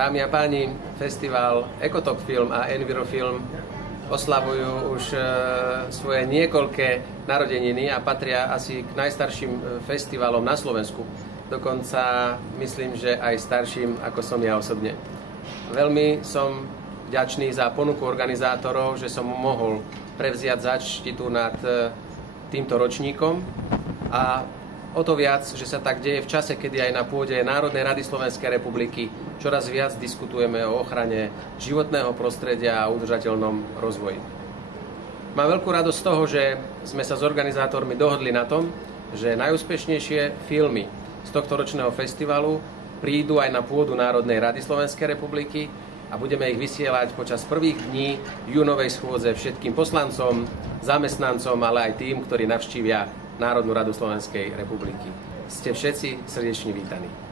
Dámy a páni, festival Ecotop Film a Envirofilm oslavujú už svoje niekoľké narodeniny a patria asi k najstarším festivalom na Slovensku. Dokonca myslím, že aj starším, ako som ja osobne. Veľmi som vďačný za ponuku organizátorov, že som mohol prevziať záštitu nad týmto ročníkom a o to viac, že sa tak deje v čase, kedy aj na pôde Národnej rady Slovenskej republiky čoraz viac diskutujeme o ochrane životného prostredia a udržateľnom rozvoji. Mám veľkú radosť z toho, že sme sa s organizátormi dohodli na tom, že najúspešnejšie filmy z tohto ročného festivalu prídu aj na pôdu Národnej rady Slovenskej republiky a budeme ich vysielať počas prvých dní júnovej schôdze všetkým poslancom, zamestnancom, ale aj tým, ktorí navštívia Národnú radu Slovenskej republiky. Ste všetci srdečne vítaní.